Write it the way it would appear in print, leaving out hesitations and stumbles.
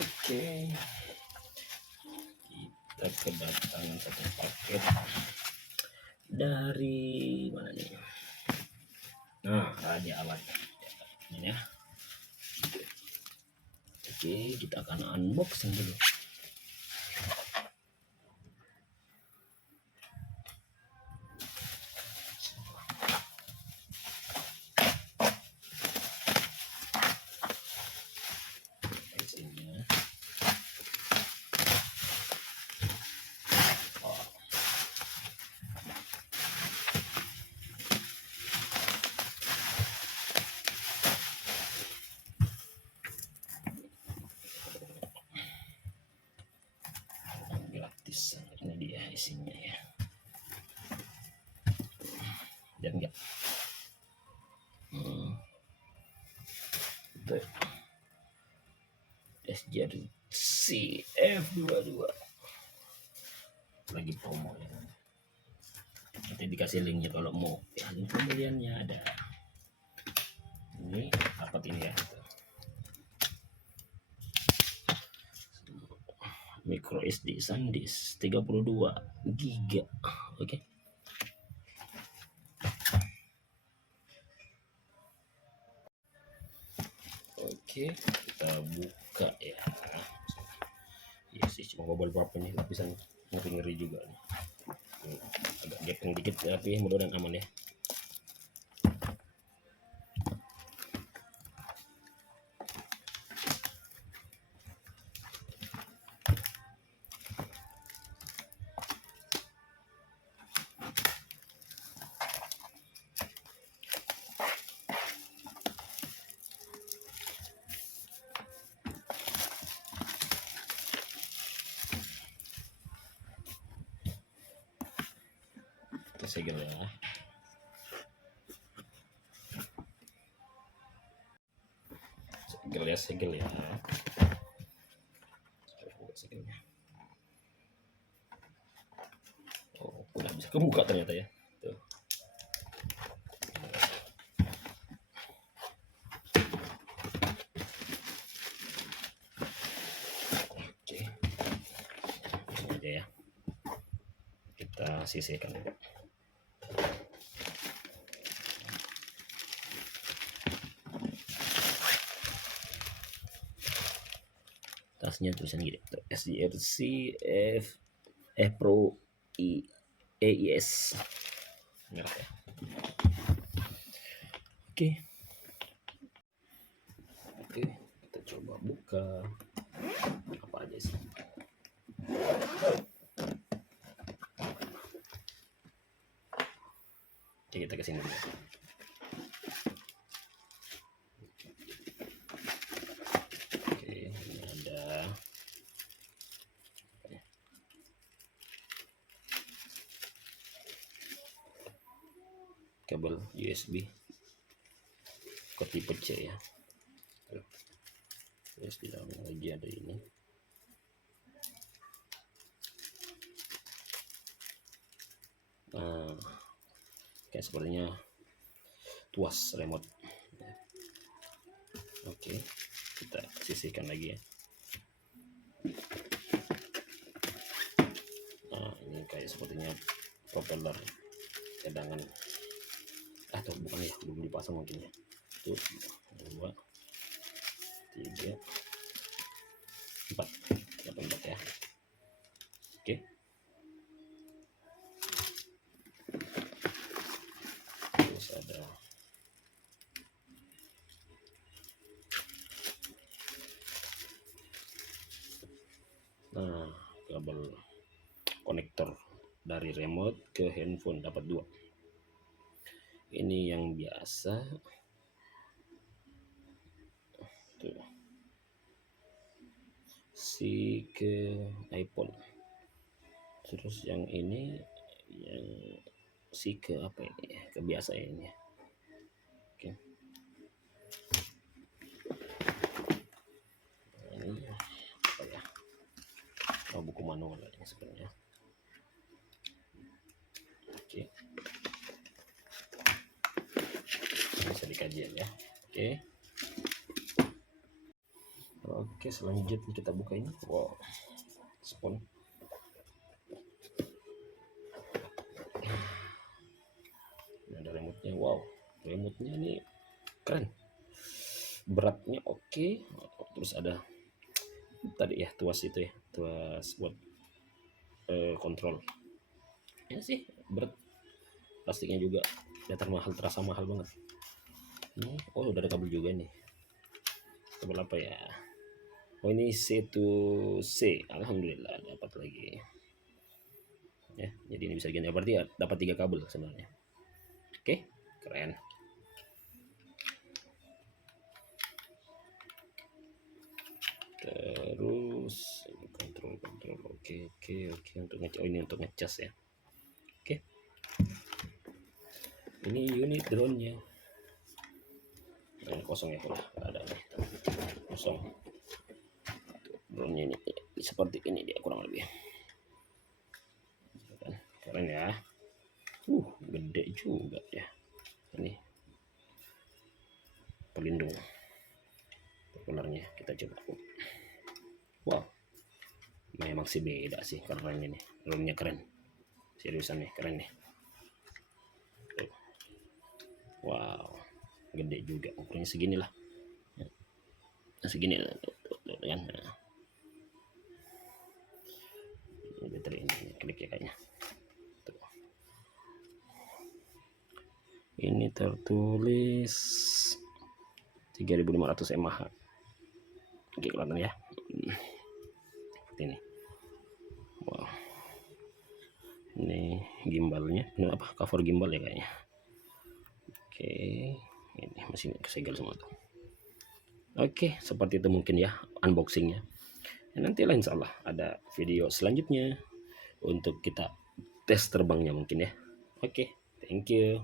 Oke, kita kedatangan satu paket dari mana nih? Nah, Raja Alat ini ya. Oke, kita akan unboxing dulu. Isinya. Oh. Gratis, ini dia isinya ya. Dan enggak SJC F22 lagi promo ya. Nanti dikasih linknya kalau mau ya, link pembeliannya ada. Ini dapat ini ya, micro SD SanDisk 32 GB. Oke. Oke, kita buka ya. Ya sih, cuma bobol berapa nih, lapisan ngeri-ngeri juga nih. Agak gaping dikit tapi mudah-mudahan aman ya. Kita segel ya. Segel ya. Segelnya. Oh, udah bisa kebuka ternyata ya. Tuh. Oke. Ini aja ya. Kita sisihkan. Tasnya tulisan gitu, SJC F Pro EIS merah ya. Oke, kita coba buka apa aja sih. Oke, kita kesini dulu. Kabel USB ke tipe C ya. Terus di dalamnya lagi ada ini. Nah, kayak sepertinya tuas remote. Oke, kita sisihkan lagi ya. Nah, ini kayak sepertinya propeller cadangan. Atau bukan ya, belum dipasang mungkin ya. Itu 2 3 4 ya. Oke. Terus ada kabel konektor dari remote ke handphone, dapat 2. Ini yang biasa tuh, si ke iPhone. Terus yang ini yang si ke apa ini ya, kebiasa ini. Oke. Ini apa ya? Oh, buku manual ini sebenarnya. Oke. Bisa dikaji ya. Oke. Oke, selanjutnya kita buka ini. Wow, spon. Ini ada remote-nya. Wow, remote-nya ini keren. Beratnya oke. Terus ada tadi ya tuas itu ya, tuas buat kontrol. Ya sih berat. Plastiknya juga kelihatan mahal, terasa mahal banget. Ini, oh udah ada kabel juga nih. Kabel apa ya? Oh ini C to C. Alhamdulillah dapat lagi. Ya, jadi ini bisa gini. Berarti ya, dapat 3 kabel sebenarnya. Oke, keren. Terus kontrol. Oke untuk ngecas. Oh, ini untuk ngecas ya. Oke. Ini unit drone-nya. Ini kosong ya, udah ada nih. Kosong. Drone-nya ini seperti ini dia kurang lebih. Keren ya. Gede juga ya. Ini pelindung propellernya kita coba. Wow, memang sih beda sih, keren ini. Drone-nya keren. Seriusan nih, keren nih. Wow, gede juga, ukurannya segini lah. Segini lah, kan. Ini baterai ini klik ya kayaknya. Tuh. Ini tertulis 3500 mAh. Oke, kelihatan ya. Seperti ini. Wow. Ini gimbalnya, ini apa? Cover gimbal ya kayaknya. Oke, ini masih kesegel semua tuh. Oke, seperti itu mungkin ya unboxingnya. Nanti lah insya Allah ada video selanjutnya untuk kita tes terbangnya mungkin ya. Oke, thank you.